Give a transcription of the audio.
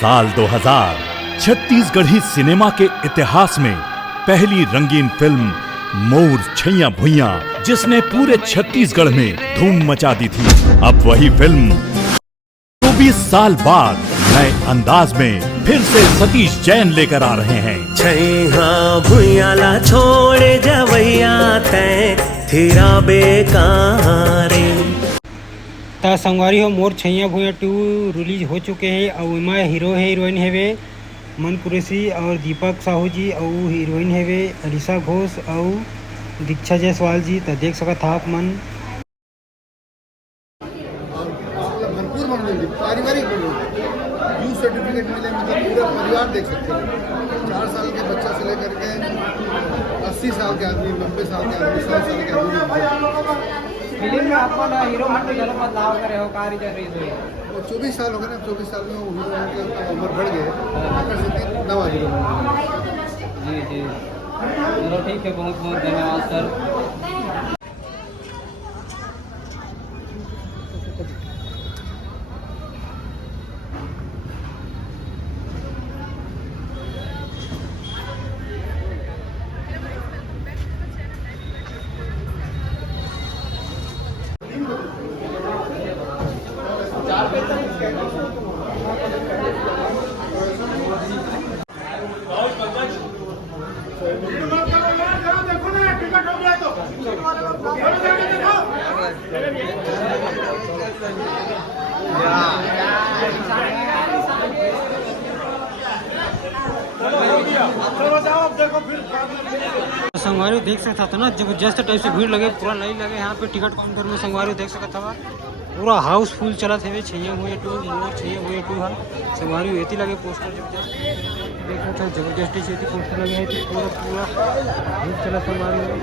साल 2000 छत्तीसगढ़ी सिनेमा के इतिहास में पहली रंगीन फिल्म मोर छैया भुइया, जिसने पूरे छत्तीसगढ़ में धूम मचा दी थी। अब वही फिल्म 24 साल बाद नए अंदाज में फिर से सतीश जैन लेकर आ रहे हैं। छैया भुइया ला छोड़ जवैया तै तेरा बेकारे। ता संगवारी हो मोर छैया भुइया 2 रिलीज हो चुके हैं और इमा हीरो है हीरोइन हेवे मन कुरेशी और दीपक साहू जी और हीरोइन हेवे अलीशा घोष और दीक्षा जायसवाल जी। तो देख सकत आप मन भरपूर मनोरंजन पारिवारिक मनोरंजन यू सर्टिफिकेट मिले, मतलब पूरा परिवार देख सकते हैं। 4 साल के बच्चा से लेकर के 80 साल के आदमी, 90 साल के आदमी, 100 साल के आदमी। फिल्म में आपको ना हीरो हट गया बदलाव करे हो कारी चल रही है। वो 24 साल हो गए ना, 24 साल में वो हीरो के उम्र बढ़ गए, आकर से नवा हीरो। जी जी चलो ठीक है, बहुत बहुत धन्यवाद सर। संगवारी देख सकता था ना, जबरदस्त टाइप से भीड़ लगे, पूरा लाइन लगे यहाँ पे टिकट काउंटर में। संगवारी देख सकता था पूरा हाउसफुल चला थे। छैया भुइया 2 मोर छैया भुइया 2 है। संगवारी एती लगे पोस्टर जबरदस्त देख सकता जबरदस्ती से पोस्टर लगे हैं। पूरा पूरा भीड़ चला संगवारी में।